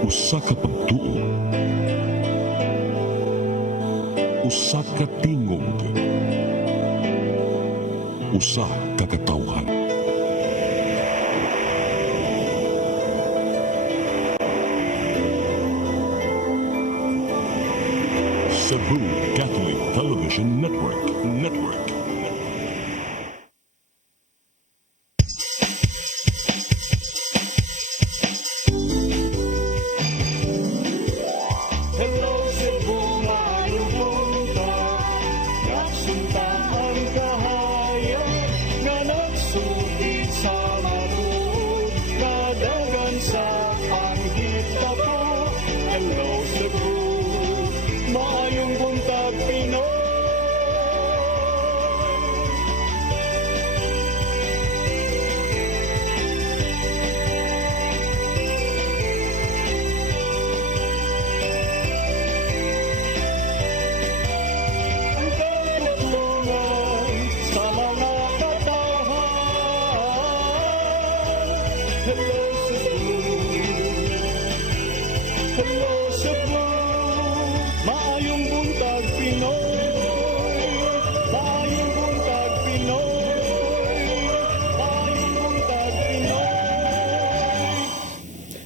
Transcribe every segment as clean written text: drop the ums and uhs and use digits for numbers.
Usa ka pagtuo, usa ka tingog, usa ka katawhan. Cebu Catholic Television Network. Hello, Cebu, maayong buntag. Nagsunta ang kahayag nga nagsugid sa matuod, nadagan sa anghit ako. Hello, Cebu, maayong buntag, Pinoy. Ang katutulungan sa mga katawhan. Hello, Cebu. Hello, Cebu. Maayong buntag, Pinoy. Maayong buntag, Pinoy. Maayong buntag, Pinoy.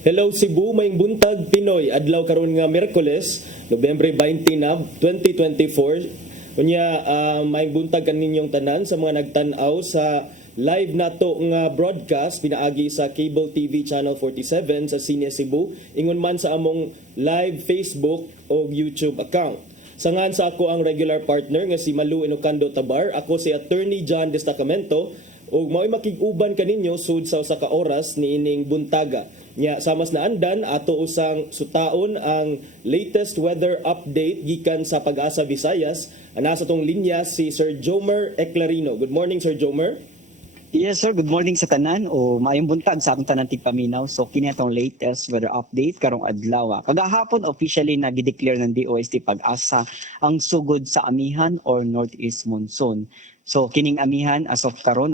Hello Cebu, maayong buntag Pinoy. Adlaw karon nga Miyerkules, Nobyembre 20 na 2024. Unya maayong buntag kaninyong tanan sa mga nagtan-aw sa live nato nga broadcast pinaagi sa Cable TV Channel 47 sa Cine Cebu, ingon man sa among live Facebook o YouTube account. Sangan sa ako ang regular partner nga si Malu Inocando Tabar, ako si Attorney John Destacamento ug mao'y makig-uban kaninyo sud sa usa ka oras niining buntaga. Nya samas na andan ato usang sutaon ang latest weather update gikan sa Pag-asa Visayas. Ana sa tong linya si Sir Jomer Eclarino. Good morning Sir Jomer. Yes sir, good morning sa tanan o maayong buntag sa akong tanan tigpaminaw. So kini atong latest weather update karong adlaw. Kagahapon officially nag-declare ng DOST Pag-asa ang sugod sa amihan or northeast monsoon. So kining amihan as of karon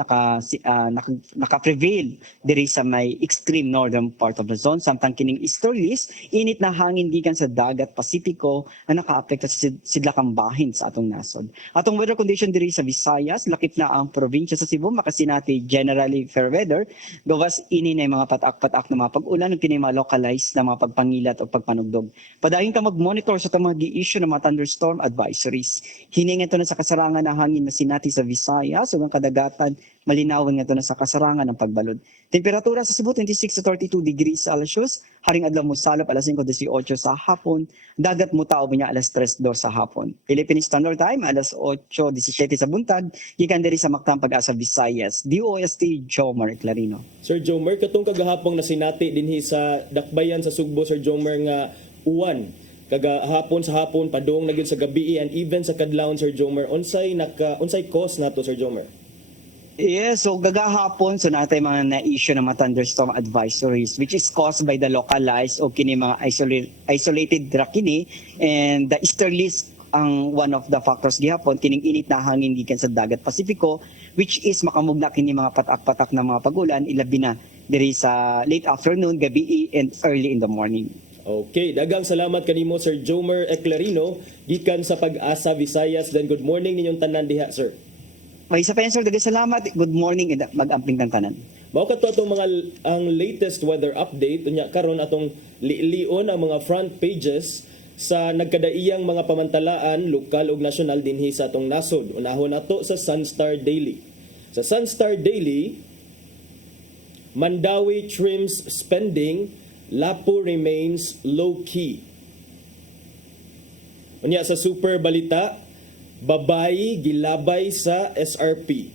naka-prevail diri sa may extreme northern part of the zone, samtang kining easterlies init na hangin gikan sa dagat Pasipiko na nakaapekto sa sidlakang bahin sa atong nasod. Atong weather condition diri sa Visayas, lakip na ang probinsya sa Cebu, makasinati generally fair weather, gawas ini na mga patak-patak na mga pag-ulan ug kini mga localized na mga pagpangilat o pagpanugdog. Padayon ka mag-monitor sa mga gi-issue ng mga thunderstorm advisories. Hininga ito na sa kasarangan na hangin na sinati sa Visayas ug ang kadagatan malinawon nga ito na sa kasarangan ng pagbalod. Temperatura sa Cebu 26 to 32 degrees Celsius, haring adlaw mo salop alas 5:18 sa hapon, dagat mo tao niya alas 3:02 sa hapon. Philippine Standard Time alas 8:17 sa buntag, gikan diri sa Mactan Pag-asa Visayas. DOST Jomer Clarino. Sir Jomer, katong kagahapon na sinati dinhi sa Dakbayan sa Sugbo Sir Jomer nga uwan. Kagahapon sa hapon padung na gyud sa gabi and even sa kadlawon Sir Jomer, unsay cause nato Sir Jomer? Yes, so gagahapon so natay mga na-issue ng mga thunderstorm advisories which is caused by the localized o kini mga isolated ra kini, and the easterlies ang one of the factors gihapon kining init na hangin gikan sa dagat Pasipiko, which is makamugna kini mga patak-patak na mga pag-ulan ilabi na diri sa late afternoon, gabi and early in the morning. Okay, dagang salamat kanimo Sir Jomer Eclarino gikan sa Pag-asa Visayas. Then good morning ninyong tanan diha sir. May isa pa yan sir, daghang salamat. Good morning and mag-amping kang tanan. Mao kadto atong ang latest weather update unya karon atong lion ang mga front pages sa nagkadaiyang mga pamantalaan lokal ug nasyonal dinhi sa atong nasod. Unahon nato sa Sunstar Daily. Sa Sunstar Daily, Mandawi trims spending, Lapu remains low-key. Unya sa Super Balita, babayi gilabay sa SRP.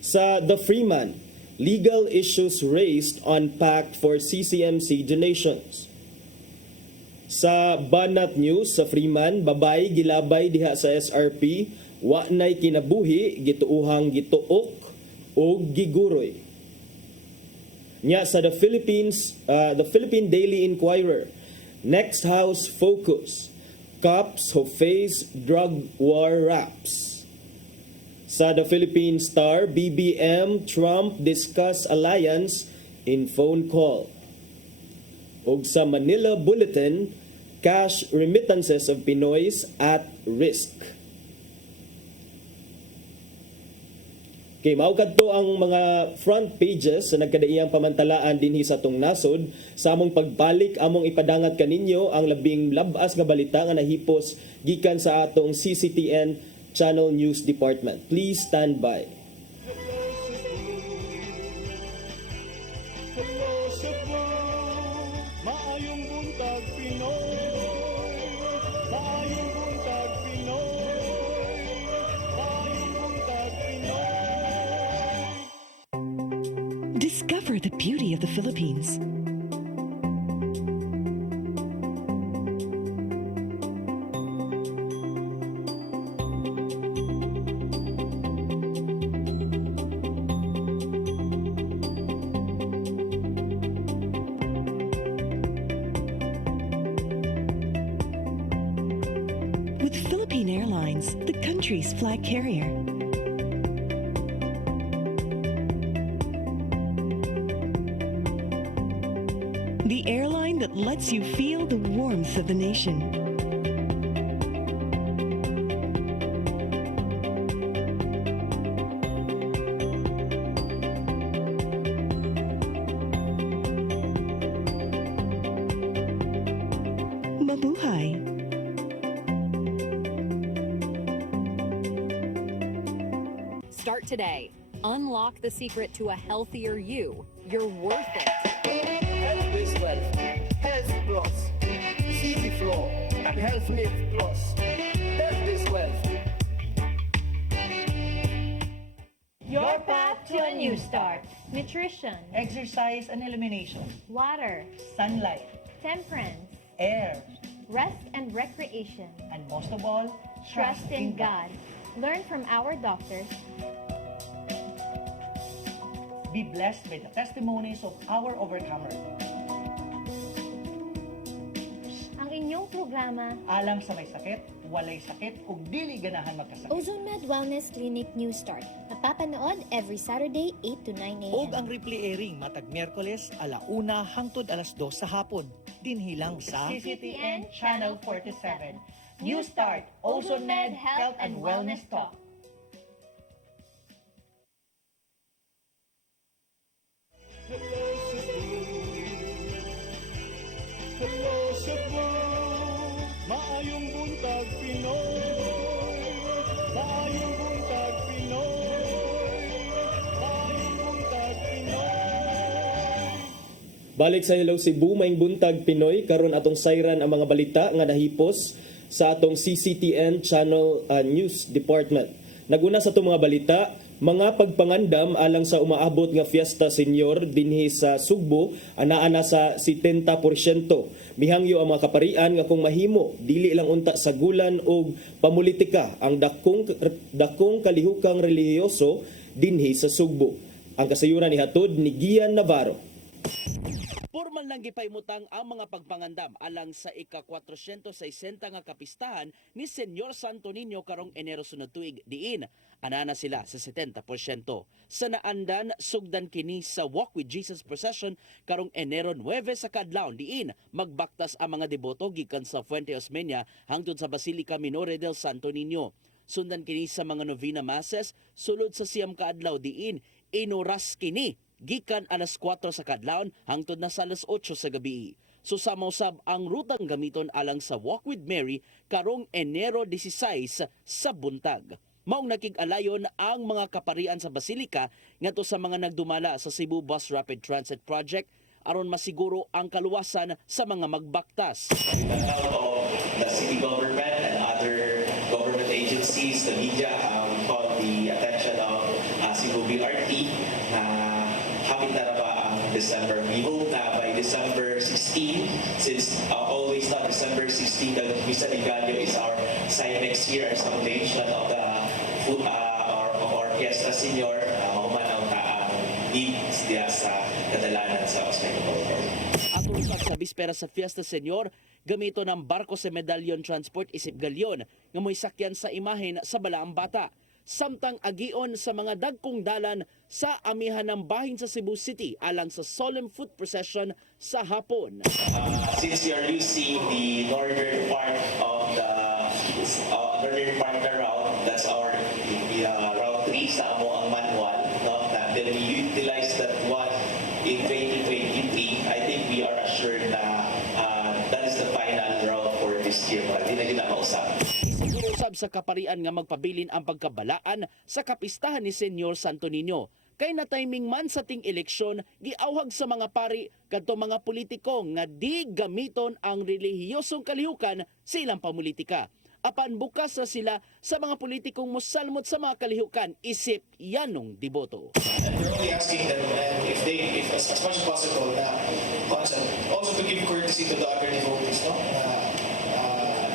Sa The Freeman, legal issues raised on pact for CCMC donations. Sa Banat News, sa Freeman, babayi gilabay diha sa SRP, wa nay kinabuhi, gituuhang gituok o giguroy. Nya sa the Philippine Daily Inquirer, next house focus, cops who face drug war raps. Sa the Philippine Star, BBM, Trump discuss alliance in phone call. ug sa Manila Bulletin, Cash Remittances of Pinoys at Risk. Okay, mao kadto ang mga front pages sa nagkadaiyang pamantalaan dinhi sa atong nasod. Sa among pagbalik, among ipadangat kaninyo ang labing labas nga balita nga nahipos gikan sa atong CCTN Channel News Department. Please stand by. Hello Cebu, maayong buntag Pinoy. Maayong buntag Pinoy. Maayong buntag Pinoy. Discover the beauty of the Philippines. With Philippine Airlines, the country's flag carrier. The airline that lets you feel the warmth of the nation. Mabuhay! Start today. Unlock the secret to a healthier you. You're worth it. Health is wealth. Health Plus. CC Flow and Health Lift Plus. Health is wealth. Your path to a new start. Nutrition, Exercise and elimination. water, Sunlight. temperance, Air. rest and recreation. And most of all, Trust in God. Learn from our doctors. Be blessed by the testimonies of our overcomer. Ang inyong programa, Alang sa may sakit, walay sakit, ug dili ganahan magkasakit. Ozone Med Wellness Clinic New Start. Napapanood every Saturday 8 to 9 a.m. Og ang replay airing matag Miyerkules 1:00 hangtod 2:00 sa hapon. Dinhilang sa CCTN Channel 47. New Start. Ozone Med Health and Wellness Talk. Hello Cebu, hello Cebu, maayong buntag Pinoy. Maayong buntag Pinoy. Maayong buntag Pinoy. Balik sa Hello Cebu, maing buntag Pinoy, karon atong sayran ang mga balita nga nahipos sa atong CCTN Channel News Department. Naguna sa itong mga balita, mga pagpangandam alang sa umaabot nga Fiesta Senior dinhi sa Sugbo, anaa na sa 70%. Mihangyo ang mga kaparian nga kung mahimo, dili lang unta sa gulan o pamulitika ang dakong kalihukang relihiyoso dinhi sa Sugbo. Ang kasayuran ni hatod ni Gian Navarro. Formal lang gipaymutang ang mga pagpangandam alang sa ika-460 nga kapistahan ni Senyor Santo Niño karong Enero sunod tuig diin. Anana sila sa 70%. Sa naandan, sugdan kini sa Walk with Jesus procession karong Enero 9 sa kadlawon diin. Magbaktas ang mga deboto gikan sa Fuente Osmeña hangtod sa Basilica Minore del Santo Niño. Sundan kini sa mga novena masses sulod sa siyam kaadlaw diin. Inoras kini gikan alas 4 sa kadlawon hangtod na sa alas 8 sa gabi. Susamaw-sab ang rutang gamiton alang sa Walk with Mary karong Enero 16 sa buntag. Maong nakig-alayon ang mga kaparian sa Basilica ngadto sa mga nagdumala sa Cebu Bus Rapid Transit Project aron masiguro ang kaluwasan sa mga magbaktas. The help of the city government and other government agencies, the media, called the attention of Cebu BRT na hapit na ba ang December. We hope na by December 16, since always not December 16, the Misa de Gallo is our sign next year, our celebration of the our Fiesta Senior, humanaw na ang needs diya sa kadalanan sa Osmeña Boulevard. Atong sa bispera sa Fiesta Senior, gamito ng barko sa Medallion Transport isip galyon nga mo'y sakyan sa imahen sa balaang bata. samtang agion sa mga dagkong dalan sa amihan ng bahin sa Cebu City alang sa solemn foot procession sa hapon. Since we are using the northern part of the northern part na route, that's our route 3 sa amo ang manual, no? Then we utilize that one in 2023. I think we are assured na that is the final route for this year. Hindi na kita mausap. Siguro sab sa kaparian nga magpabilin ang pagkabalaan sa kapistahan ni Senyor Santo Niño. Kay na timing man sa ting eleksyon, giawhag sa mga pari kadto mga politiko nga di gamiton ang relihiyosong kalihukan sa ilang pamulitika. Apan bukas na sila sa mga politikong mosalmot sa mga kalihukan isip yanong diboto. And we're only asking them if as much as possible, also to give courtesy to the other devotees, no?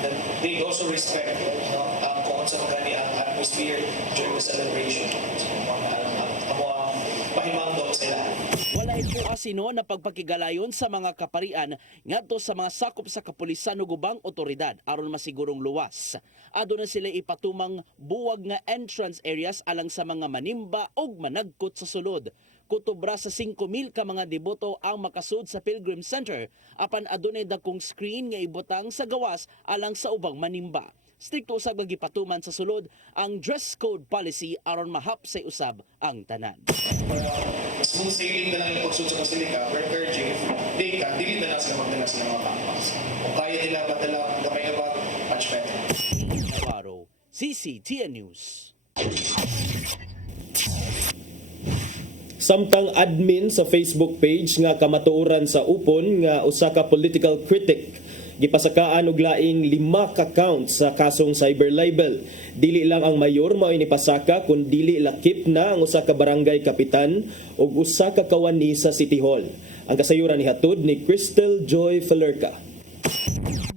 That they also respect, no? Kung sa mga ang atmosphere during the celebration. So, amo ang pahimangdog sila. Wala ito asino na pagpakigalayon sa mga kaparian ngadto sa mga sakop sa kapulisan ug ubang otoridad aron masigurong luwas. Aduna sila ipatumang buwag nga entrance areas alang sa mga manimba ug managkot sa sulod. Kutubra sa 5,000 ka mga deboto ang makasud sa Pilgrim Center apan adunay dakong screen nga ibutang sa gawas alang sa ubang manimba. Strikto usab gipatuman sa sulod ang dress code policy aron mahapsay usab ang tanan. Smooth sailing na lang yung pagsunod sa Basilica, we're encouraging if they can, dili na sila magdala sa mga backpacks. Kung kaya nila magdala gamay na bag, much better. Navarro, CCTN News. Samtang admin sa Facebook page nga kamatuoran sa upon nga usa ka political critic gipasakaan og laing 5 ka count sa kasong cyber libel. Dili lang ang mayor mao ini pasaka kun dili lakip na ang usa ka barangay kapitan ug usa ka kawani sa City Hall. Ang kasayuran ni hatod ni Crystal Joy Falerca.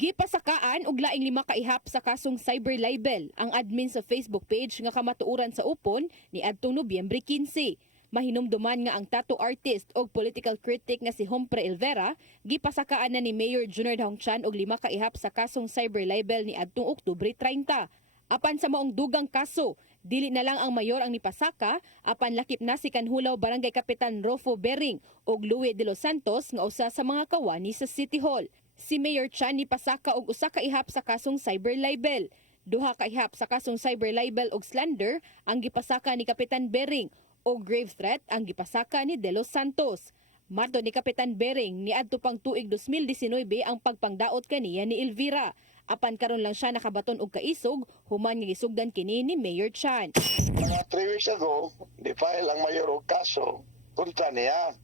Gipasakaan og laing 5 ka ihap sa kasong cyber libel ang admin sa Facebook page nga kamatuoran sa upon ni adtong Nobyembre 15. Mahinumduman nga ang tattoo artist og political critic nga si Humphrey Elvera gipasakaan na ni Mayor Junior Dongchan og 5 ka ihap sa kasong cyber libel ni adtong Oktubre 30. Apan sa maong dugang kaso, dili na lang ang mayor ang nipasaka, apan lakip na si kanhulaw barangay kapitan Rofo Bering og Louie de los Santos nga usa sa mga kawani sa City Hall. Si Mayor Chan nipasaka og usa ka ihap sa kasong cyber libel. 2 ka ihap sa kasong cyber libel og slander ang gipasaka ni Kapitan Bering o grave threat ang gipasaka ni De Los Santos. Mato ni Kapitan Bering ni adto pang tuig 2019 ang pagpangdaot kaniya ni Elvira. Apan karon lang siya nakabaton og kaisog human nga gisugdan kini ni Mayor Chan. Mga 3 weeks ago, di-file ang mayor og kaso kontra niya.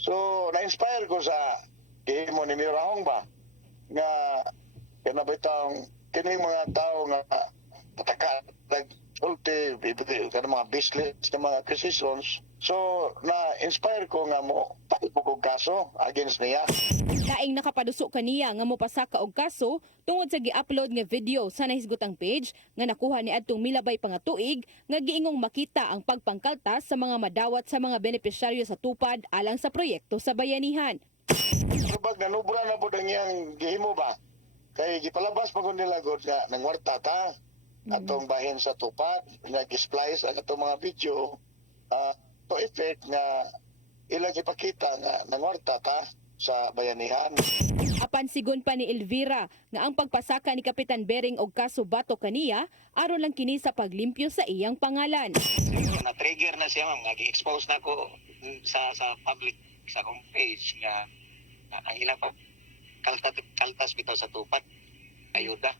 So, na-inspire ko sa gihimo ni Mayor Ahong ba nga kinabitang kining mga tao nga pataka ulti, kanang mga business, mga decisions. So, na-inspire ko nga mo, paipog og kaso against niya. Laing nakapaduso kaniya nga mopasaka og kaso tungod sa gi-upload nga video sa nahisgotang page nga nakuha ni adtong milabay pa nga tuig nga giingong makita ang pagpangkaltas sa mga madawat sa mga benepisyaryo sa tupad alang sa proyekto sa bayanihan. Kapag nanubra na po ang gihimo ba? Kay gipalabas pa ko nila god nga nangwarta ta. Atong bahin sa tupad, nag-splice ang atong mga video to effect nga ilang ipakita nga nangwarta ta sa bayanihan. Apan sigon pa ni Elvira nga ang pagpasaka ni Kapitan Bering og kaso bato kaniya aron lang kini sa paglimpyo sa iyang pangalan. Siguro na-trigger na siya ma'am, nag-expose na ko sa public sa akong page nga ang ilang kaltas bitaw sa tupad, ayuda.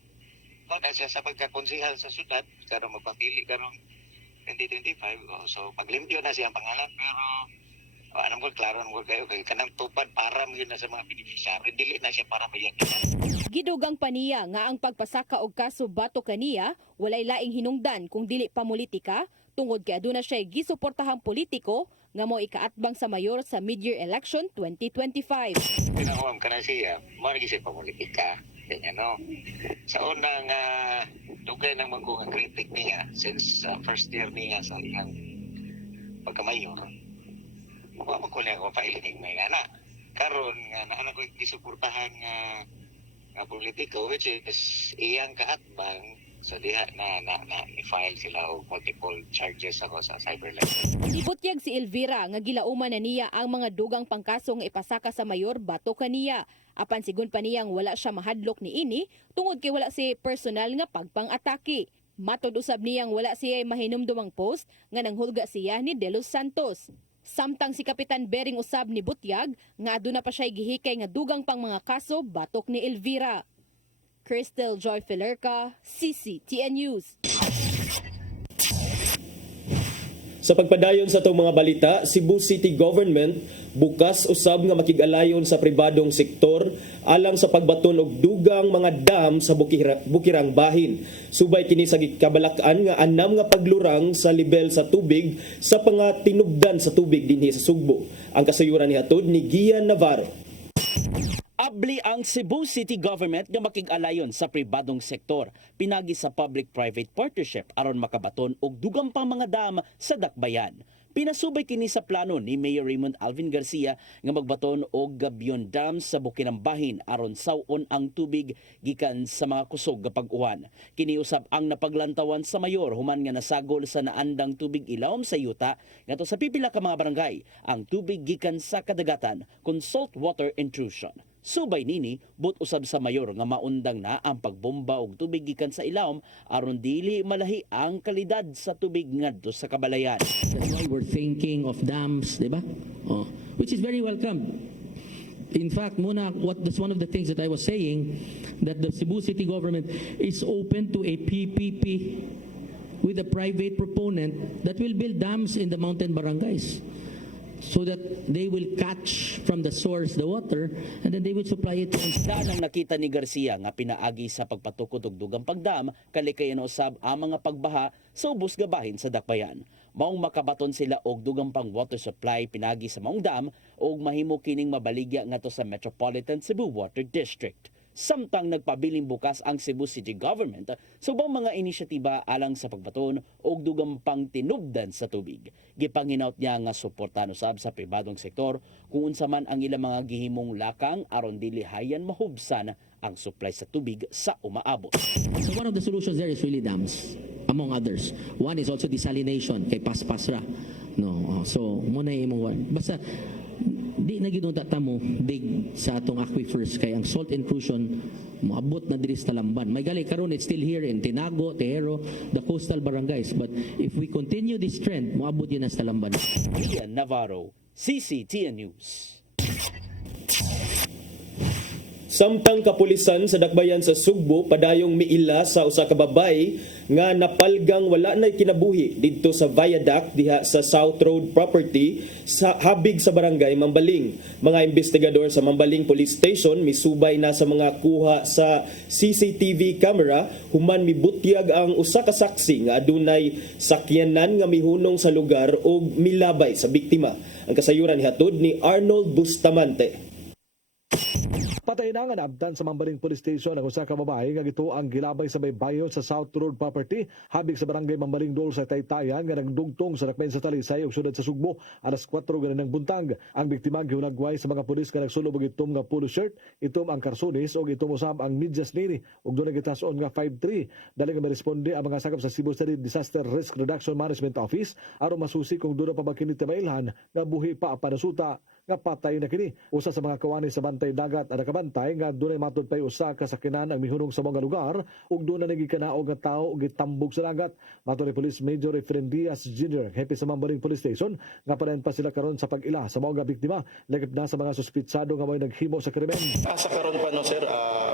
Kasi sa pagkakonsihal sa syudad, karon magpapili karon 2025, so paglimpyo na siyang pangalan, pero anong ko, klaro naman kayo, kay kanang tupad para mo yun na sa mga beneficiary, dili na siya para mayakinan. Gidugang paniya nga ang pagpasaka og kaso bato kaniya, walay laing hinungdan kung dili pamulitika, tungod kay aduna siya gisuportahang politiko nga mo ikaatbang sa mayor sa mid-year election 2025. Pinahawam ka na siya, mo nagisip pamulitika. Ganyan, no? Sa unang dugay ng magkuhang critic niya since first year niya sa iyang pagkamayor, magkulang ako filing may anak. Karon nga naanak ko gisuportahan nga politiko which is iyang kaatbang So diha na i-file sila og multiple charges ako sa cyberlibel. Ibutyag si Elvira nga gilauman na niya ang mga dugang pangkaso nga ipasaka sa mayor bato kaniya. Apan sigon pa niyang wala siya mahadlok ni ini tungod kay wala si personal nga pagpang-atake. Matod usab niyang wala siya mahinumdumang post nga nanghulga siya ni De Los Santos. Samtang si Kapitan Bering usab ni Butyag nga aduna pa siya gihikay nga dugang pang mga kaso batok ni Elvira. Crystal Joy Filerca, CCTN News. Sa pagpadayon sa itong mga balita, Cebu City Government bukas usab nga makig-alayon sa pribadong sektor alang sa pagbaton og dugang mga dam sa bukirang bahin. Subay kini sa gikabalakan nga anam nga paglurang sa level sa tubig sa pangatinubdan sa tubig dinhi sa Sugbo. Ang kasayuran nihatod ni Gian Navarro. Abli ang Cebu City Government nga makig-alayon sa pribadong sektor pinagi sa public-private partnership aron makabaton og dugang pang mga dam sa dakbayan. Pinasubay kini sa plano ni Mayor Raymond Alvin Garcia nga magbaton og Gabion Dam sa Bukirang Bahin aron sawon ang tubig gikan sa mga kusog nga pag-uwan. Kini usab ang napaglantawan sa mayor human nga nasagol sa naandang tubig ilawom sa yuta ngadto sa pipila ka mga barangay ang tubig gikan sa kadagatan kun saltwater intrusion. Subay nini, but usab sa mayor nga maundang na ang pagbomba og tubig gikan sa ilawom aron dili malahi ang kalidad sa tubig ngadto sa kabalayan. That's why we're thinking of dams, di ba? Which is very welcome. In fact, that's one of the things that I was saying, that the Cebu City Government is open to a PPP with a private proponent that will build dams in the mountain barangays, so that they will catch from the source the water and then they will supply it. Daan ang nakita ni Garcia nga pinaagi sa pagpatukod og dugang pagdam kalikayan usab ang mga pagbaha sa ubos nga bahin sa dakbayan. Maong makabaton sila og dugang pang water supply pinagi sa maong dam og mahimo kining mabaligya ngadto sa Metropolitan Cebu Water District. Samtang nagpabiling bukas ang Cebu City Government sa ubang mga inisyatiba alang sa pagbaton og dugang pang tinubdan sa tubig. Gipanginaut niya nga suportahan usab sa pribadong sektor kung unsa man ang ilang mga gihimong lakang aron dili hayan mahubsan ang supply sa tubig sa umaabot. So one of the solutions there is really dams, among others. One is also desalination kay Paspasra. No, so muna imong basta di na gid ta mo dig sa atong aquifers kay ang salt intrusion moabot na diri sa Talamban. May gali karon it's still here in Tinago, Tehero, the coastal barangays, but if we continue this trend moabot yun na sa Talamban. Ian Navarro, CCTN News. Samtang kapulisan sa dakbayan sa Sugbo padayong miila sa usa ka babay nga napalgang wala nay kinabuhi didto sa viaduct diha sa South Road property sa habig sa barangay Mambaling. Mga investigador sa Mambaling Police Station misubay na sa mga kuha sa CCTV camera human mibutyag ang usa ka saksi nga adunay sakyanan nga mihunong sa lugar ug milabay sa biktima. Ang kasayuran nihatod ni Arnold Bustamante. Patay na nga naabtan sa Mambaling Police Station ang usa ka babae nga gito ang gilabay sa baybayon sa South Road property habig sa barangay Mambaling Dol sa Taytayan nga nagdugtong sa dakbayan sa Talisay ug sudad sa Sugbo alas 4 ganinang buntag. Ang biktima giunagway sa mga pulis nga nagsulod og itom nga polo shirt, itom ang karsones ug itom usab ang medyas nini ug dunay gitason nga 5'3". Dali nga meresponde ang mga sakop sa Cebu City Disaster Risk Reduction Management Office aron masusi kung duna pa ba kini timailhan nga buhi pa panasuta nga patay na kini. Usa sa mga kawani sa bantay dagat ang nakabantay nga dunay matud pay usa ka sakyanan ang mihunong sa mga lugar ug dunay nagikanaog nga tawo ug gitambog sa dagat. Matud ni Police Major Efren Diaz Jr., hepe sa Mambaling Police Station, nga padayon pa sila karon sa pag-ila sa mga biktima lakip na sa mga suspitsado nga may naghimo sa krimen. Sa karon pa no sir,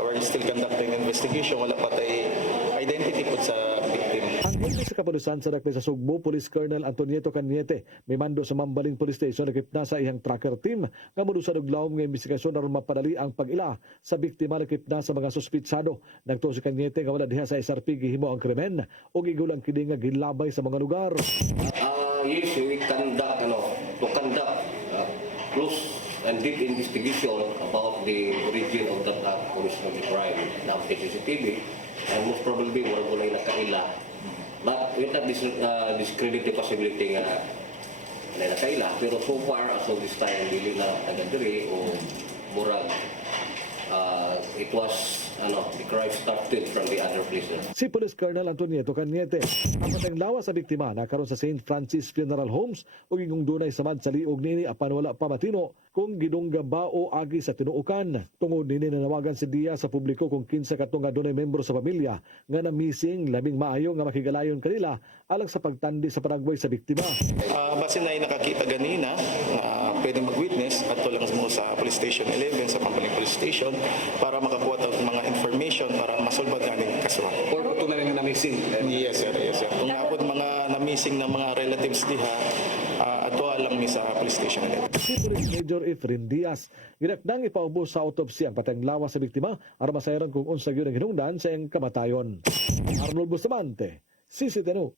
we're still conducting investigation, wala pa tay identity po sa victim. Ang hepe sa kapulisan sa dakbayan sa Sugbo, Police Colonel Antonieto Cañete, may mando sa Mambaling Police Station nakip na sa iyang tracker team nga modusa og lawom nga investigasyon aron mapadali ang pag-ila sa biktima nakip na sa mga suspitsado. Nagtuo si Cañete nga wala diha sa SRP gihimo ang krimen ug igulang kini nga gilabay sa mga lugar. Yes, we conduct close and deep investigation about the origin of that commission of the crime. Now, CCTV, and most probably wala ko lang nakaila. But we not discredit the possibility nga na nakaila. Pero so far, as of this time, dili na tagadiri o murag. It was the crime started from the other places. Si Police Colonel Antonieto Cañete, ang patayng lawas sa biktima nakaroon sa St. Francis Funeral Homes ug ingong dunay samad sa liog nini apan wala pa matino kung gidungga ba o agi sa tinuukan. Tungod nini nanawagan si Dia sa publiko kung kinsa katong nga dunay membro sa pamilya nga na missing labing maayo nga makigalayon kanila alang sa pagtandi sa panagway sa biktima. Base na nakakita ganina na pwedeng mag-witness at lang mo sa Police Station 11 sa Pampaling Police Station para makakuha tag mga information para masolba ganing kaso. Or ito na rin na missing. Yes sir, yes sir. Kung napod mga na-missing na mga relatives diha, ato lang mi sa Police Station 11. Si Police Major Efren Diaz ginakdang ipaubos sa autopsy ang patayng lawas sa biktima aron masayaran kung unsa gyud ang hinungdan sa iyang kamatayon. Arnold Bustamante, CCTV.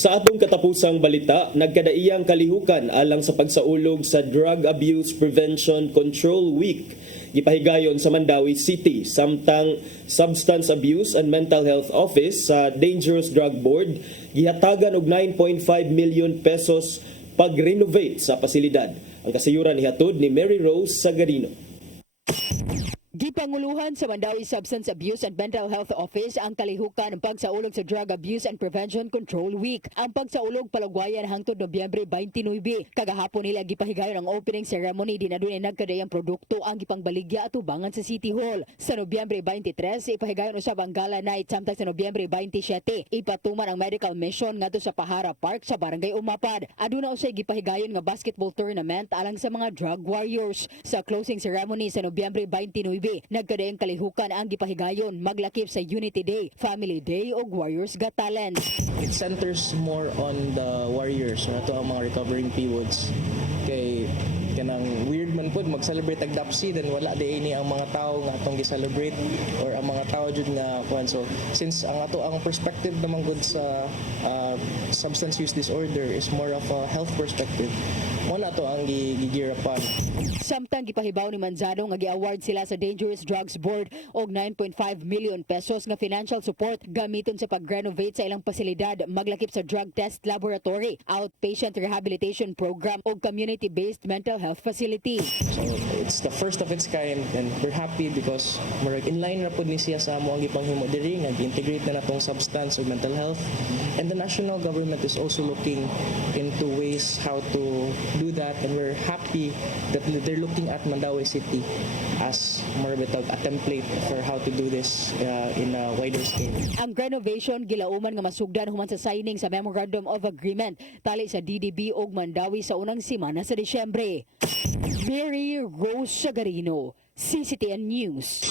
Sa atong katapusang balita, nagkadaiyang kalihukan alang sa pagsaulog sa Drug Abuse Prevention Control Week gipahigayon sa Mandawi City. Samtang Substance Abuse and Mental Health Office sa Dangerous Drug Board gihatagan og 9.5 million pesos pag-renovate sa pasilidad. Ang kasayuran nihatod ni Mary Rose Sagarino. Gipanguluhan sa Mandawi Substance Abuse and Mental Health Office ang kalihukan ng pagsaulog sa Drug Abuse and Prevention Control Week. Ang pagsaulog palugwayan hangtod Nobyembre 29. Kagahapon nila gipahigayon ang opening ceremony dinadunay nagkadayang produkto ang gipangbaligya at ubangan sa City Hall. Sa Nobyembre 23 ipahigayon usab ang gala night samtang sa Nobyembre 27 ipatuman ang medical mission ngadto sa Pahara Park sa Barangay Umapad. Aduna usay gipahigayon nga basketball tournament alang sa mga drug warriors. Sa closing ceremony sa Nobyembre 29 nagkadayang kalihukan ang gipahigayon maglakip sa Unity Day, Family Day o Warriors Got Talent. It centers more on the warriors, nato ang mga recovering PWODs. Kay kanang weird man pod mag-celebrate ag DAPSI then wala ini ang mga tao nga atong gi-celebrate or ang mga tao jud nga kuan. So since ang ato ang perspective naman gud sa substance use disorder is more of a health perspective, mo na to ang gigear upon. Samtang gipahibaw ni Manzano nga gi-award sila sa Dangerous Drugs Board og 9.5 million pesos nga financial support gamiton sa pag-renovate sa ilang pasilidad, maglakip sa drug test laboratory, outpatient rehabilitation program o community-based mental health facility. So it's the first of its kind and we're happy because murag in line ra pud ni siya sa amo ang gipanghimo diri nga gi-integrate na natong substance o mental health, and the national government is also looking into ways how to do that, and we're happy that they're looking at Mandawi City as more of a template for how to do this in a wider scale. Ang renovation gilauman nga masugdan human sa signing sa Memorandum of Agreement tali sa DDB ug Mandawi sa unang semana sa Disyembre. Mary Rose Sagarino, CCTN News.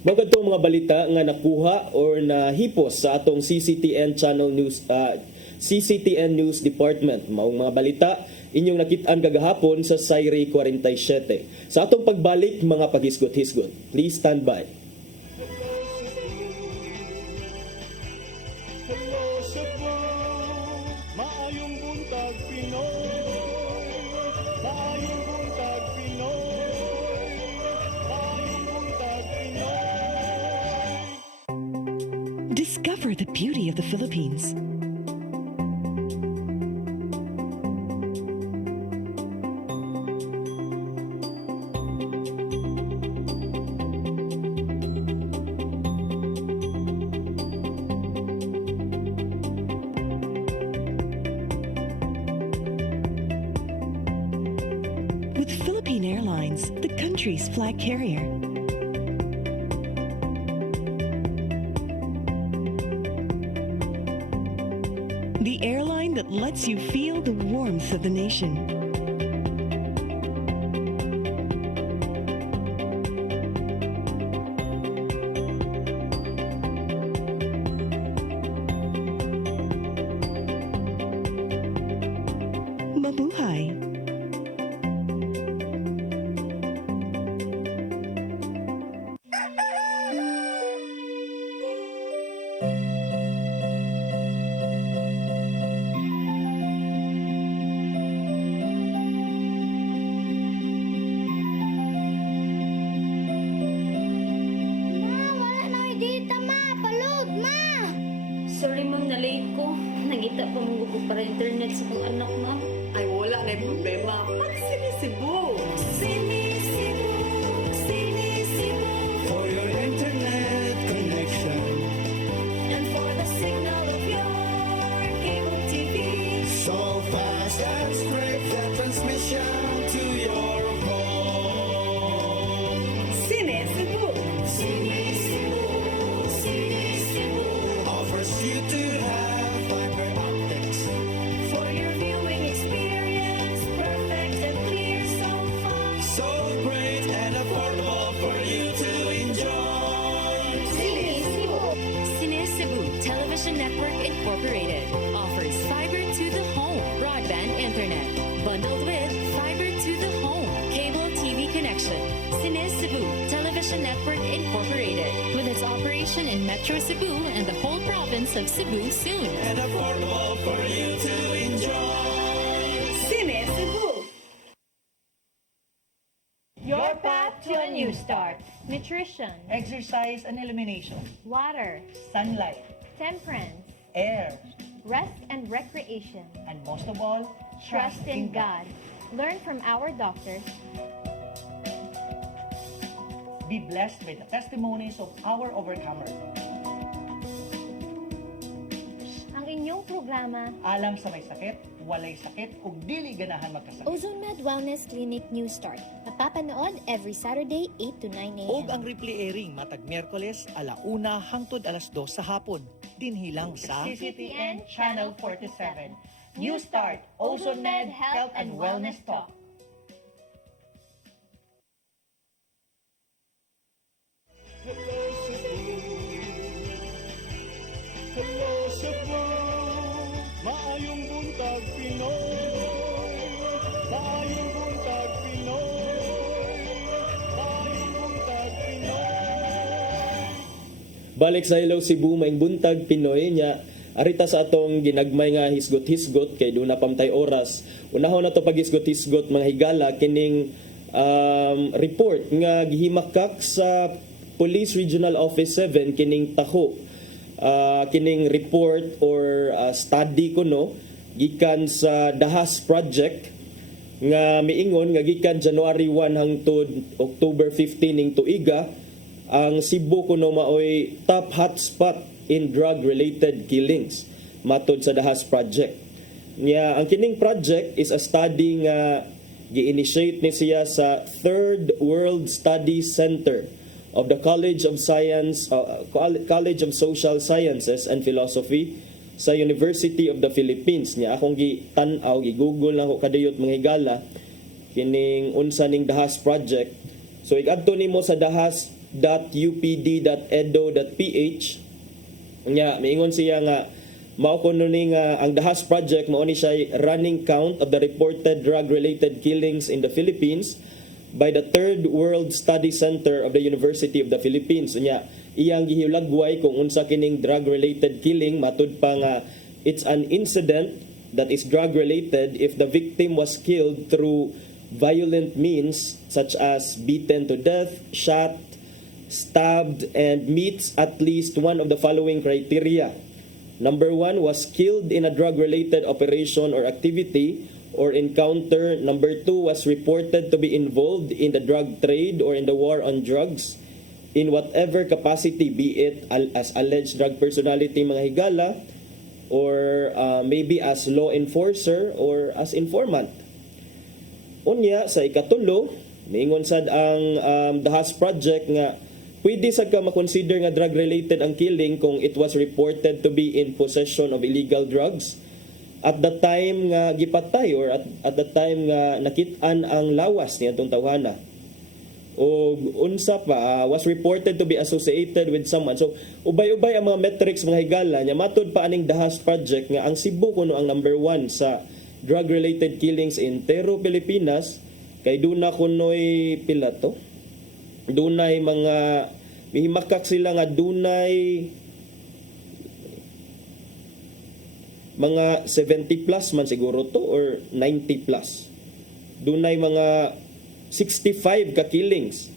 Mga mga balita nga nakuha or nahipos sa atong CCTN Channel News CCTN News Department. Maong mga balita inyong nakitaan kagahapon sa Sayri 47. Sa atong pagbalik, mga paghisgot-hisgot. Please stand by. Hello Cebu, maayong buntag Pinoy, maayong buntag Pinoy, maayong buntag Pinoy. Discover the beauty of the Philippines. With Philippine Airlines, the country's flag carrier. The airline that lets you feel the warmth of the nation. Mabuhay. Sorry ma'am, na-late ko. Nagita pa mong pa internet sa kong anak ma'am. Ay wala na problema, mag-Sinisibu. Sinisibu, Sinisibu. For your internet connection And for the signal of your cable TV. so fast and straight, the transmission to your home. Sinisibu. Sinisibu, Sinisibu offers you to have fiber optics. For your viewing experience, perfect and clear so far. So great and affordable for you to enjoy. Sinisibu Television Network Incorporated offers fiber to the home broadband internet bundled with fiber to the home cable TV connection. Sinisibu Television Network Incorporated with its operation in Metro Cebu and the whole province of Cebu soon. And affordable for you to enjoy. Sinisibu. Your path to a new start. Nutrition, Exercise and elimination. water, Sunlight. temperance, Air. rest and recreation. And most of all, Trust in God. Learn from our doctors. Be blessed by the testimonies of our overcomers. Ang inyong programa, Alam sa may sakit, walay sakit, ug dili ganahan magkasakit. OzoneMed Wellness Clinic New Start. Napapanood every Saturday 8 to 9 a.m. Og ang replay airing matag Miyerkules 1:00 hangtod 2:00 sa hapon. Dinhilang sa CCTN Channel 47. New Start, OzoneMed Health and Wellness Talk. Hello Cebu, hello Cebu, maayong buntag Pinoy, maayong buntag Pinoy, maayong buntag Pinoy. Balik sa Hello Cebu, maing buntag Pinoy nya. Arita sa atong ginagmay nga hisgot-hisgot kay doon na pamtay oras. Unahon na to pag hisgot-hisgot mga higala kining report nga gihimakak sa Police Regional Office 7 kining Taho. Kining report or study kuno gikan sa Dahas Project nga miingon nga gikan January 1 hangtod October 15 ning tuiga ang Cebu kuno maoy top hotspot in drug-related killings matod sa Dahas Project. Nya ang kining project is a study nga gi-initiate ni siya sa Third World Studies Center of the College of College of Social Sciences and Philosophy sa University of the Philippines. Nya akong gi-tan-aw, gi-google na ko kadayot mga higala kining unsa ning Dahas Project. So igadto nimo sa dahas.upd.edu.ph. Nya miingon siya nga mao kuno ni nga ang Dahas Project mao ni siya running count of the reported drug-related killings in the Philippines by the Third World Study Center of the University of the Philippines. Nya iyang gihilagway kung unsa kining drug-related killing matud pa nga it's an incident that is drug-related if the victim was killed through violent means such as beaten to death, shot, stabbed, and meets at least one of the following criteria. Number 1, was killed in a drug-related operation or activity or encounter. Number 2, was reported to be involved in the drug trade or in the war on drugs in whatever capacity, be it as alleged drug personality mga higala or maybe as law enforcer or as informant. Unya, sa ikatulo, miingon sad ang Dahas Project nga pwede sad ka makonsider nga drug-related ang killing kung it was reported to be in possession of illegal drugs at the time nga gipatay or at the time nga nakit-an ang lawas niya itong tawhana. O unsa pa, was reported to be associated with someone. So, ubay-ubay ang mga metrics mga higala niya. Matod pa aning Dahas Project nga ang Cebu kuno ang number 1 sa drug-related killings in Tero, Pilipinas. Kay doon na kuno'y pila to. Dunay mga mihimakak sila nga dunay mga 70 plus man siguro to or 90 plus. Dunay mga 65 ka killings.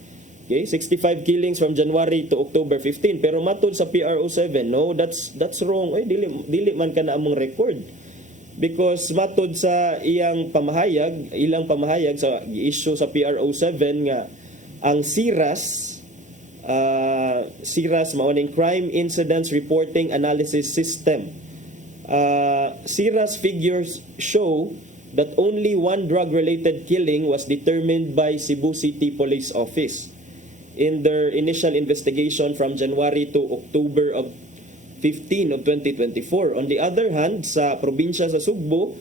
Okay, 65 killings from January to October 15. Pero matod sa PRO7, no, that's wrong. Ay dili man kana among record. because matud sa ilang pamahayag sa issue sa PRO7 nga ang CIRAS maoning Crime Incidents Reporting Analysis System. CIRAS figures show that only one drug-related killing was determined by Cebu City Police Office in their initial investigation from January to October of 15 of 2024. On the other hand, sa probinsya sa Sugbo,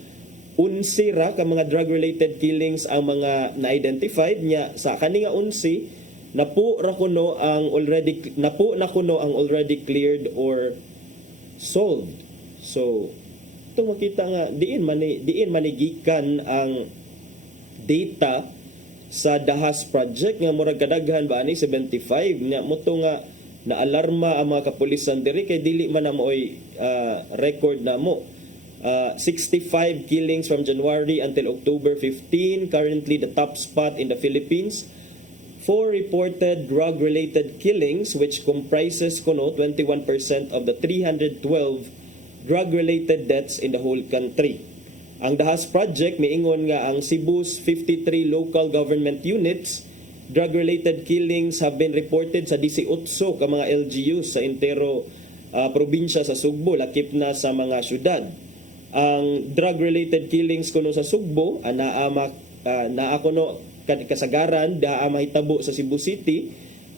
11 ra ka mga drug-related killings ang mga na-identified niya. Sa kaninga 11, napo na kuno ang already cleared or solved. So, ito makita nga diin manigikan ang data sa Dahas Project nga murag kadaghan ba ani 75 nya moto nga naalarma ang mga kapulisan diri kay dili man na mo'y record na mo. 65 killings from January until October 15, currently the top spot in the Philippines. 4 reported drug-related killings which comprises 21% of the 312 drug-related deaths in the whole country. Ang Dahas Project miingon nga ang Cebu's 53 local government units drug-related killings have been reported sa 18 ka mga LGUs sa entero probinsya sa Sugbo, lakip na sa mga syudad. Ang drug-related killings kuno sa Sugbo, naa kuno kasagaran, mahitabo sa Cebu City,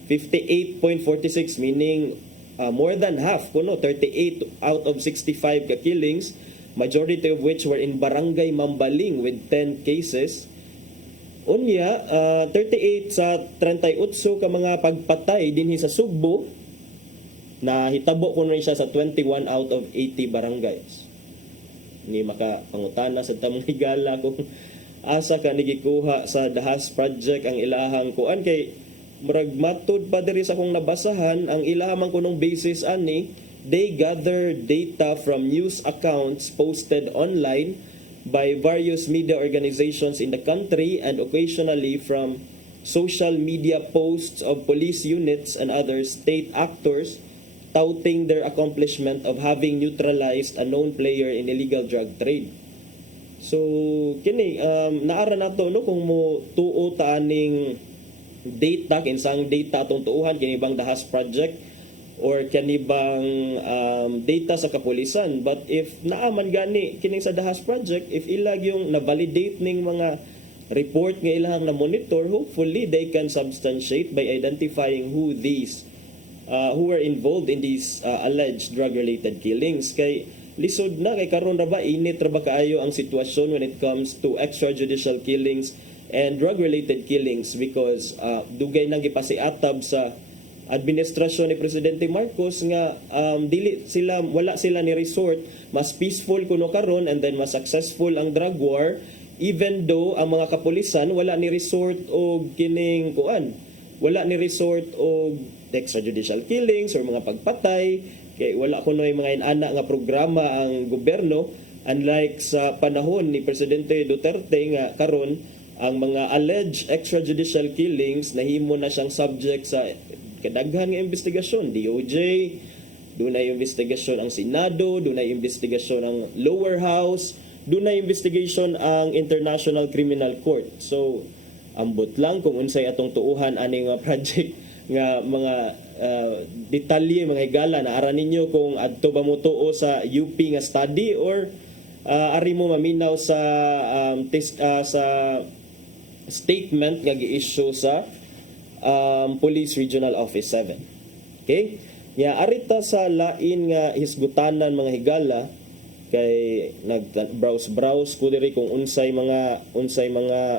58.46, meaning more than half, kuno 38 out of 65 ka killings, majority of which were in Barangay Mambaling with 10 cases. Unya, 38 sa 38 ka mga pagpatay dinhi sa Sugbo na hitabo ko rin siya sa 21 out of 80 barangays. Ni makapangutana sa tamang higala kung asa ka nigikuha sa Dahas Project ang ilahang kuan kay murag matud pa diri sa akong nabasahan ang ilahang kunong basis ani they gather data from news accounts posted online by various media organizations in the country and occasionally from social media posts of police units and other state actors touting their accomplishment of having neutralized a known player in illegal drug trade. So kini naara nato no kung mo tuo ta aning data kinsang data atong tuuhan kini bang Dahas Project or kanibang data sa kapulisan. But if naaman gani kining sa Dahas Project, if ilag yung na-validate ning mga report nga ilang na monitor, hopefully they can substantiate by identifying who were involved in these alleged drug-related killings. Kay lisod na kay karon ra ba init ra ba kaayo ang sitwasyon when it comes to extrajudicial killings and drug-related killings because dugay nang gipasiatab sa administrasyon ni Presidente Marcos nga wala sila ni resort mas peaceful kuno karon and then mas successful ang drug war even though ang mga kapulisan wala ni resort og kining wala ni resort og extrajudicial killings or mga pagpatay kay wala kuno mga inana nga programa ang gobyerno unlike sa panahon ni Presidente Duterte nga karon ang mga alleged extrajudicial killings nahimo na siyang subject sa kadaghan nga investigasyon. DOJ, doon na investigasyon ang Senado, doon na investigasyon ang Lower House, doon na investigation ang International Criminal Court. So, ambot lang kung unsay atong tuuhan ani nga project nga mga detalye, mga higala na ara ninyo kung adto ba mo tuo sa UP nga study or ari mo maminaw sa sa statement nga gi-issue sa Police Regional Office 7. Okay? Nya arita sa lain nga hisgutanan mga higala kay nag-browse ko diri kung unsay mga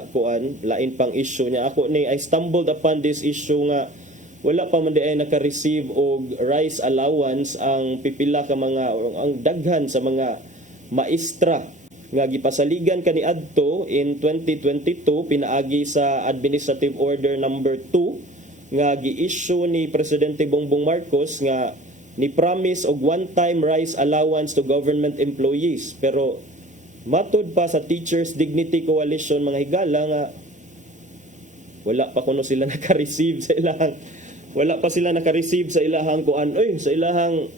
kuan lain pang issue niya. Ako ni I stumbled upon this issue nga wala pa man di ay naka-receive og rice allowance ang pipila ka mga ang daghan sa mga maestra nga gipasaligan kaniadto in 2022 pinaagi sa Administrative Order number 2 nga gi-issue ni Presidente Bongbong Marcos nga ni promise og one-time rice allowance to government employees pero matud pa sa Teachers Dignity Coalition mga higala nga wala pa kuno sila naka-receive sa ilahang kuan sa ilahang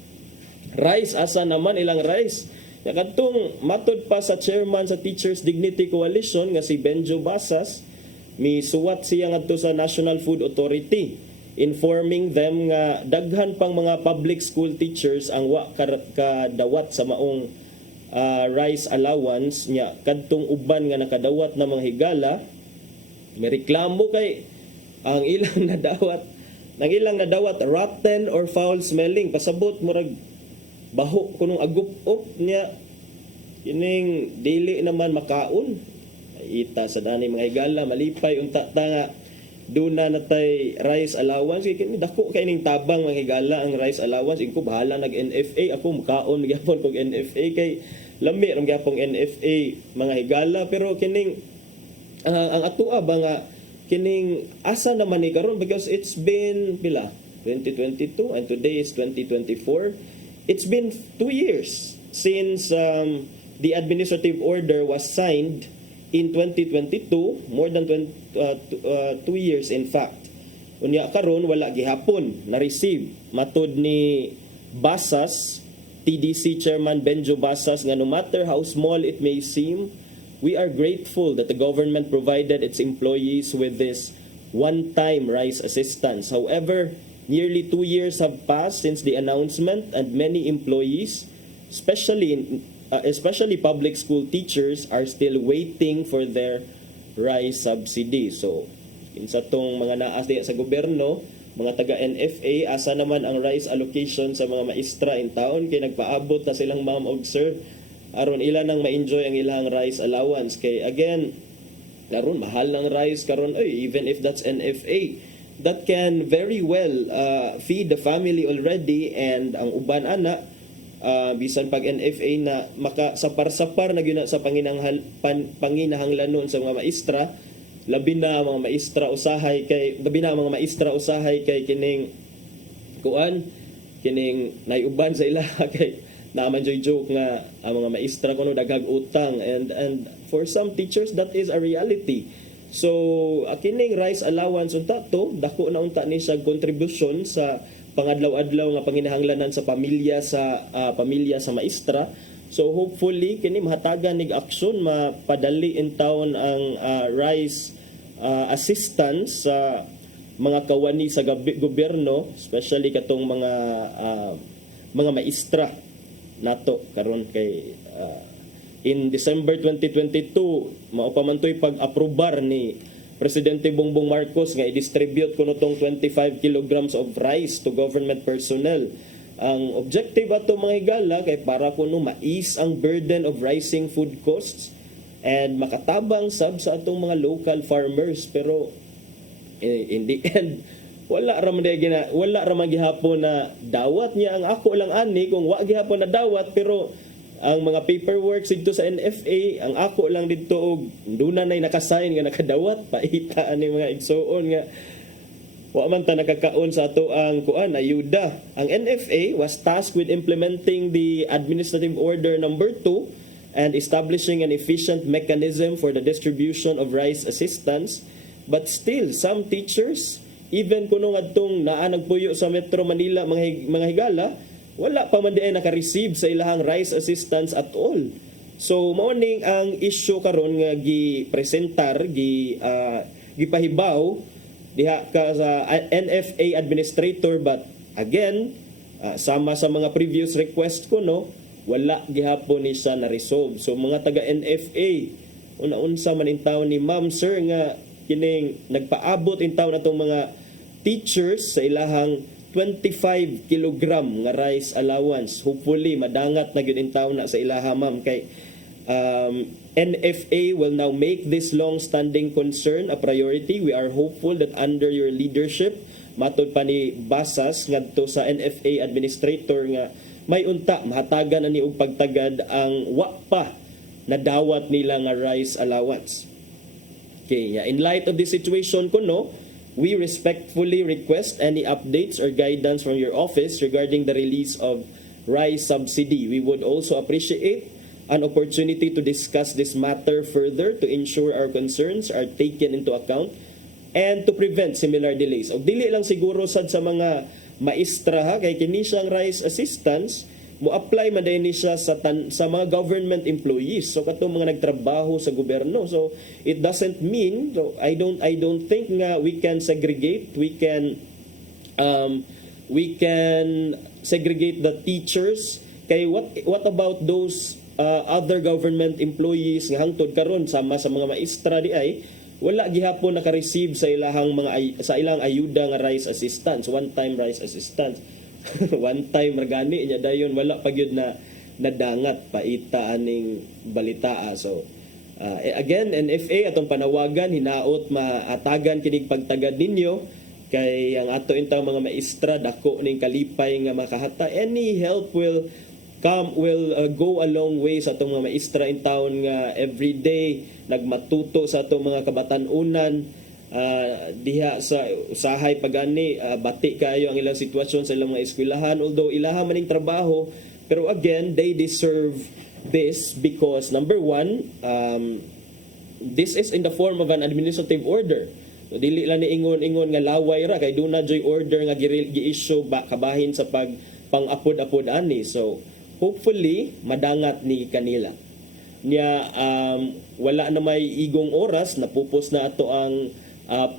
rice asa naman ilang rice Kadtong matod pa sa chairman sa Teachers Dignity Coalition nga si Benjo Basas, misuwat siya ngadto sa National Food Authority informing them nga daghan pang mga public school teachers ang wa kadawat sa maong rice allowance nya. Kadtong uban nga nakadawat na mga higala, may reklamo kay ang ilang nadawat rotten or foul smelling, pasabot murag baho kunong agup-op niya, kining dili naman makaon. Ita sa dani mga higala malipay unta ta nga duna natay rice allowance, kini dako kay ning tabang mga higala ang rice allowance. Ingko bahala nag NFA, ako makaon gyapon kog NFA kay lami ram gyapong NFA mga higala. Pero kining ang atoa ba nga kining asa naman ni karon, because it's been 2022 and today is 2024. It's been 2 years since the administrative order was signed in 2022, more than 2 years in fact. Unya karon wala gihapon na receive matud ni Basas, TDC Chairman Benjo Basas, nga no matter how small it may seem, we are grateful that the government provided its employees with this one-time rice assistance. However, nearly 2 years have passed since the announcement, and many employees, especially public school teachers, are still waiting for their rice subsidy. So, sa tong mga naas diya sa gobyerno, mga taga NFA, asa naman ang rice allocation sa mga maestra in town, kay nagpaabot na silang ma'am og sir aron ila nang ma-enjoy ang ilang rice allowance. Kay again, karon mahal ng rice karon, even if that's NFA, that can very well feed the family already. And ang uban ana, bisan pag NFA na makasapar-sapar na gyud sa panginahanglanon sa mga maestra, labi na mga maestra usahay kay kining naiuban sa ila kay naman joke nga ang mga maestra kuno daghag utang, and for some teachers that is a reality. So kining rice allowance unta to dako na unta ni siya contribution sa pangadlaw-adlaw nga panginahanglanan sa pamilya sa maestra. So hopefully kini mahatagan nig aksyon, mapadali in town ang rice assistance sa mga kawani sa gobyerno, especially katong mga maestra nato karon. Kay in December 2022 mao pa man toy pag-aprobar ni Presidente Bongbong Marcos nga i-distribute kuno tong 25 kilograms of rice to government personnel. Ang objective ato mga higala kay para kuno ma-ease ang burden of rising food costs and makatabang sab sa atong mga local farmers. Pero in the end wala ra man gihapon na dawat niya. Ang ako lang ani kung wa gihapon na dawat, pero ang mga paperwork dito sa NFA, ang ako lang dito og duna nay nakasign nga nakadawat, paita ani mga igsoon nga wa man ta nakakaon sa ato ang ayuda. Ang NFA was tasked with implementing the Administrative Order number 2 and establishing an efficient mechanism for the distribution of rice assistance. But still, some teachers, even kuno ngadtong naa nagpuyo sa Metro Manila mga higala, wala pa man diay naka-receive sa ilahang rice assistance at all. So mao ning ang issue karon nga gipresentar, gipahibaw diha ka sa NFA administrator. But again, sama sa mga previous request ko, wala gihapon ni siya na resolve. So mga taga NFA, una-unsa man in town ni Ma'am Sir nga kining nagpaabot in town atong mga teachers sa ilahang 25 kilogram nga rice allowance. Hopefully madangat na gyud in town na sa ilaha, ma'am, kay NFA will now make this long-standing concern a priority. We are hopeful that under your leadership, matod pa ni Basas ngadto sa NFA administrator, nga may unta mahatagan ani og pagtagad ang wa pa nadawat nila nga rice allowance. Okay, in light of this situation we respectfully request any updates or guidance from your office regarding the release of rice subsidy. We would also appreciate an opportunity to discuss this matter further to ensure our concerns are taken into account and to prevent similar delays. O dili lang siguro sad sa mga maestra, kay kini siyang rice assistance mo apply man din siya sa mga government employees, so katong mga nagtrabaho sa gobyerno. So it doesn't mean, so I don't think nga we can segregate, we can segregate the teachers. Kay what about those other government employees nga hangtod karon sama sa mga maestra di ay wala gihapon naka-receive sa ilang ayuda nga rice assistance, one-time rice assistance. One-time ragani nya dayon wala pa gyud na nadangat paita aning balitaa. So again, NFA atong panawagan hinaot maatagan kining pagtagad ninyo kay ang ato intang mga maestra dako ning kalipay nga makahata. Any help will go a long way sa atong mga maestra in town nga everyday nagmatuto sa atong mga kabatan-unan diha sa usahay pagani bati kayo ang ilang sitwasyon sa ilang mga eskwelahan, although ilaha maning trabaho, pero again they deserve this because number one, this is in the form of an administrative order. So, dili lang ni ingon nga laway ra kay duna joy order nga gi-issue kabahin sa pang-apod-apod ani. So hopefully madangat ni kanila niya. Wala na may igong oras, napupos na ato ang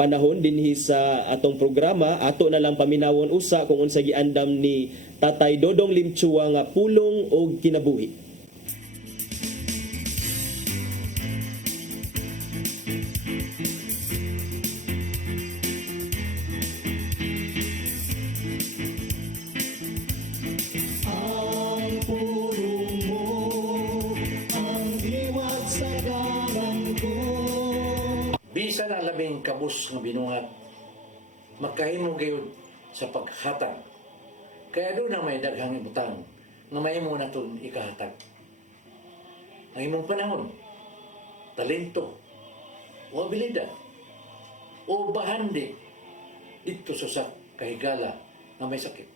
panahon dinhi sa atong programa. Ato na lang paminawon usa kung unsa giandam ni Tatay Dodong Limchua nga pulong og kinabuhi. Bisan ang labing kabus nga binuhat, magkahimo gayud sa paghatag. Kaya doon na may daghang ibutang nga may mo na itong ikahatag. Ang imong panahon, talento, o abilidad, o bahandi dito sa kahigala na may sakit.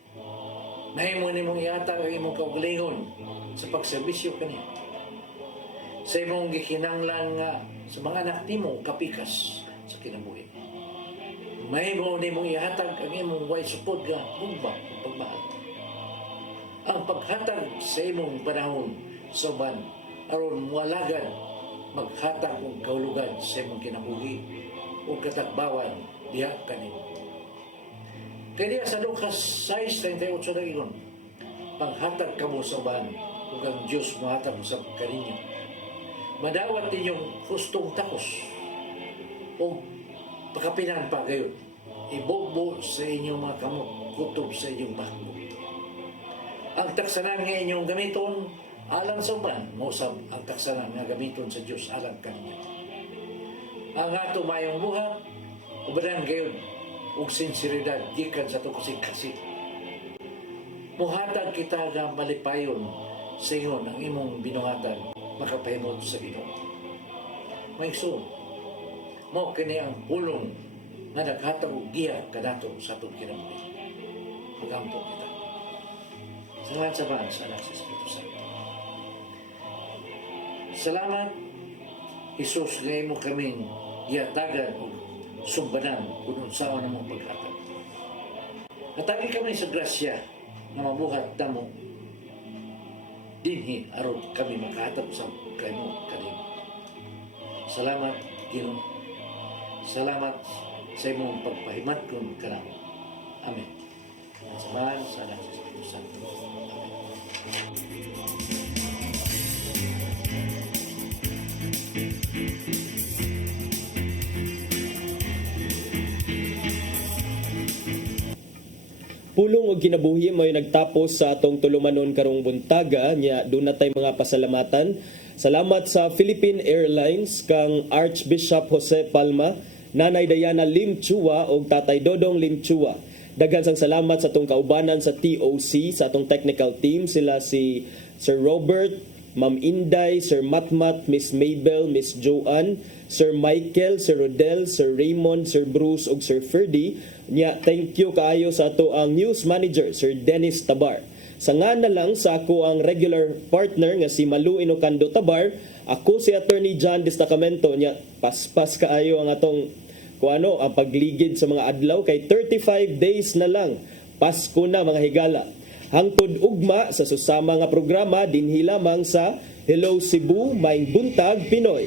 Mahimo ni mong ihatag ang imong kaugalingon sa pagserbisyo kaniya. Sa imong gikinanglan nga sa mga anak nimo kapikas sa kinabuhi. Mahimo nimo ihatag ang imong way supod nga bumba ug pagmahal. Ang paghatag sa imong panahon sa uban aron mualagad maghatag og kahulugan sa imong kinabuhi ug katagbawan diha kanimo. Kaya sa Lucas 6:38 na ingon, paghatag kamo sa uban ug ang Dios mohatag sa kaninyo. Madawat ninyong hustong takos o pakapinan pa gayon. Ibogbo sa inyong mga kamot, kutob sa inyong bakbo. Ang taksanan nga inyong gamiton, alang sa uban, mausap ang taksanan nga gamiton sa Diyos alang kanya. Ang ato mayong buhat, ubadan gayon, ug sinseridad, gikan sa ito kasik-kasik. Muhatag kita na malipayon sa ingon ang imong binuhatan, makapahimod sa Ginoo. May igsoon, mao kini ang pulong nga naghatag og giya kanato sa atong kinabuhi. Magampo kita. Salamat sa Anak sa Espiritu Santo. Salamat, Jesus, nga imo kaming gihatagan o sumbanan kung unsaon namong paghatag. Hatagi kami sa grasya na mabuhat namo dinhi aron kami makahatag sa kanimo kanimo. Salamat, Ginoo. Salamat sa imong pagpahimat kon kanamo. Amen. Salamat sa Anak sa Espiritu Santo. Pulong og kinabuhi may nagtapos sa atong tulumanon karong buntaga nya dunay mga pasalamatan. Salamat sa Philippine Airlines kang Archbishop Jose Palma, Nanay Diana Limchua ug Tatay Dodong Limchua. Daghan sang salamat sa atong kaubanan sa TOC, sa atong technical team, sila si Sir Robert, Ma'am Inday, Sir Matmat, Miss Mabel, Miss Joanne, Sir Michael, Sir Rodel, Sir Raymond, Sir Bruce ug Sir Ferdy. Nya thank you kaayo sa ato ang news manager Sir Dennis Tabar. Sa nga na lang sa ako ang regular partner nga si Malu Inocando Tabar, ako si Attorney John Destacamento. Nya paspas kaayo ang atong ang pagligid sa mga adlaw kay 35 days na lang Pasko na mga higala. hangtod ugma sa susama nga programa dinhi lamang sa Hello Cebu, Maayong Buntag, Pinoy.